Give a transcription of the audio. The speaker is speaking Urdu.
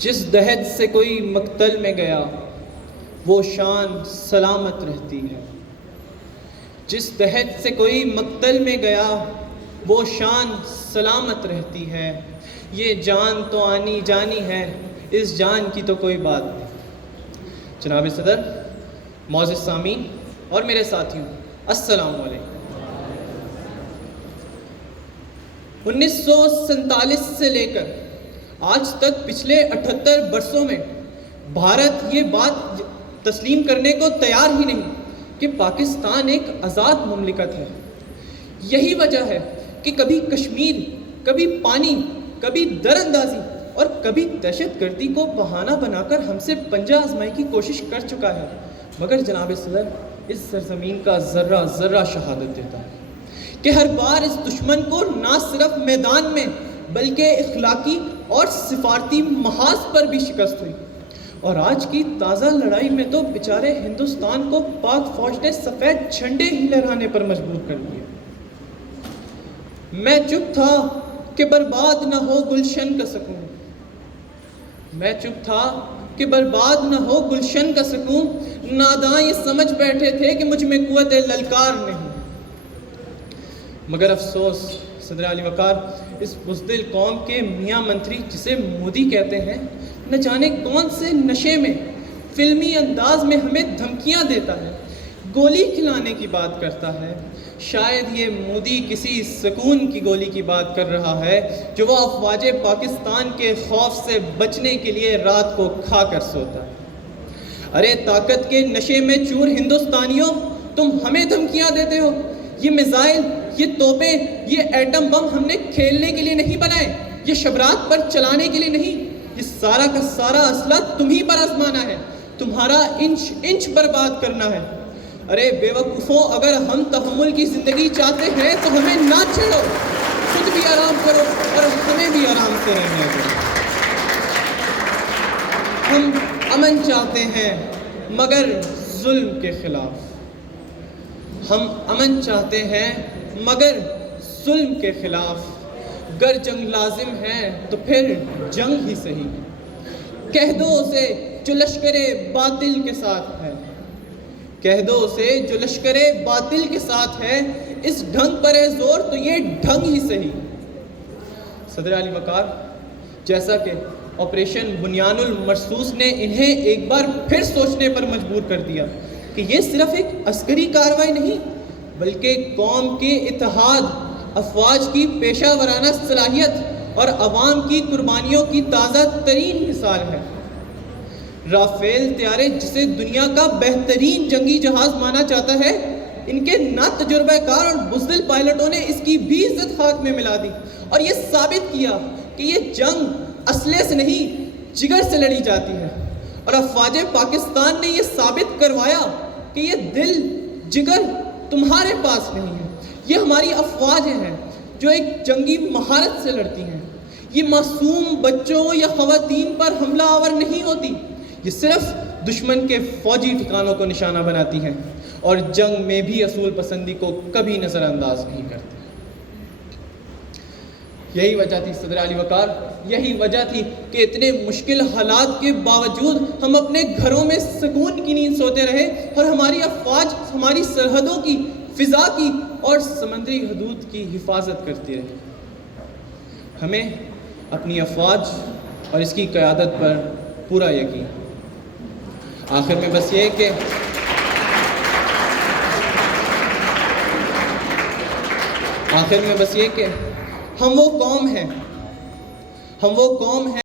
جس دہت سے کوئی مقتل میں گیا وہ شان سلامت رہتی ہے. جس دہت سے کوئی مقتل میں گیا وہ شان سلامت رہتی ہے. یہ جان تو آنی جانی ہے، اس جان کی تو کوئی بات نہیں. جناب صدر، معزز سامعین اور میرے ساتھیوں، السلام علیکم. 1947 سے لے کر آج تک پچھلے 78 برسوں میں بھارت یہ بات تسلیم کرنے کو تیار ہی نہیں کہ پاکستان ایک آزاد مملکت ہے. یہی وجہ ہے کہ کبھی کشمیر، کبھی پانی، کبھی در اندازی اور کبھی دہشت گردی کو بہانہ بنا کر ہم سے پنجہ آزمائی کی کوشش کر چکا ہے، مگر جناب صدر اس سرزمین کا ذرہ ذرہ شہادت دیتا ہے کہ ہر بار اس دشمن کو نہ صرف میدان میں بلکہ اخلاقی اور سفارتی محاذ پر بھی شکست ہوئی. اور آج کی تازہ لڑائی میں تو بیچارے ہندوستان کو پاک فوج نے سفید جھنڈے ہی لہرانے پر مجبور کر دیا. میں چپ تھا کہ برباد نہ ہو گلشن کا سکون. میں چپ تھا کہ برباد نہ ہو گلشن کا سکون. ناداں یہ سمجھ بیٹھے تھے کہ مجھ میں قوت للکار نہیں. مگر افسوس صدر علی وقار، اس بزدل قوم کے میاں منتری جسے مودی کہتے ہیں، نہ جانے کون سے نشے میں فلمی انداز میں ہمیں دھمکیاں دیتا ہے، گولی کھلانے کی بات کرتا ہے. شاید یہ مودی کسی سکون کی گولی کی بات کر رہا ہے جو وہ افواج پاکستان کے خوف سے بچنے کے لیے رات کو کھا کر سوتا ہے. ارے طاقت کے نشے میں چور ہندوستانیوں، تم ہمیں دھمکیاں دیتے ہو. یہ میزائل، یہ توپیں، یہ ایٹم بم ہم نے کھیلنے کے لیے نہیں بنائے، یہ شبرات پر چلانے کے لیے نہیں. یہ سارا کا سارا اسلحہ تمہیں پر آزمانا ہے، تمہارا انچ انچ برباد کرنا ہے. ارے بے وقوفوں، اگر ہم تحمل کی زندگی چاہتے ہیں تو ہمیں نہ چھیڑو، خود بھی آرام کرو اور ہمیں بھی آرام سے رہنے دو. ہم امن چاہتے ہیں مگر ظلم کے خلاف. ہم امن چاہتے ہیں مگر ظلم کے خلاف. گر جنگ لازم ہے تو پھر جنگ ہی صحیح. کہہ دو اسے جو لشکر باطل کے ساتھ ہے. کہہ دو اسے جو لشکر باطل کے ساتھ ہے. اس ڈھنگ پر ہے زور تو یہ ڈھنگ ہی صحیح. صدر علی وقار، جیسا کہ آپریشن بنیان المرصوص نے انہیں ایک بار پھر سوچنے پر مجبور کر دیا کہ یہ صرف ایک عسکری کارروائی نہیں بلکہ قوم کے اتحاد، افواج کی پیشہ ورانہ صلاحیت اور عوام کی قربانیوں کی تازہ ترین مثال ہے. رافیل طیارے جسے دنیا کا بہترین جنگی جہاز مانا جاتا ہے، ان کے نا تجربہ کار اور بزدل پائلٹوں نے اس کی بھی عزت خاک میں ملا دی اور یہ ثابت کیا کہ یہ جنگ اسلحے سے نہیں جگر سے لڑی جاتی ہے. اور افواج پاکستان نے یہ ثابت کروایا کہ یہ دل جگر تمہارے پاس نہیں ہے. یہ ہماری افواجیں ہیں جو ایک جنگی مہارت سے لڑتی ہیں. یہ معصوم بچوں یا خواتین پر حملہ آور نہیں ہوتی، یہ صرف دشمن کے فوجی ٹھکانوں کو نشانہ بناتی ہیں اور جنگ میں بھی اصول پسندی کو کبھی نظر انداز نہیں کرتی. یہی وجہ تھی صدر علی وقار، یہی وجہ تھی کہ اتنے مشکل حالات کے باوجود ہم اپنے گھروں میں سکون کی نیند سوتے رہے اور ہماری افواج ہماری سرحدوں کی، فضا کی اور سمندری حدود کی حفاظت کرتی رہی. ہمیں اپنی افواج اور اس کی قیادت پر پورا یقین. آخر میں بس یہ کہ ہم وہ قوم ہیں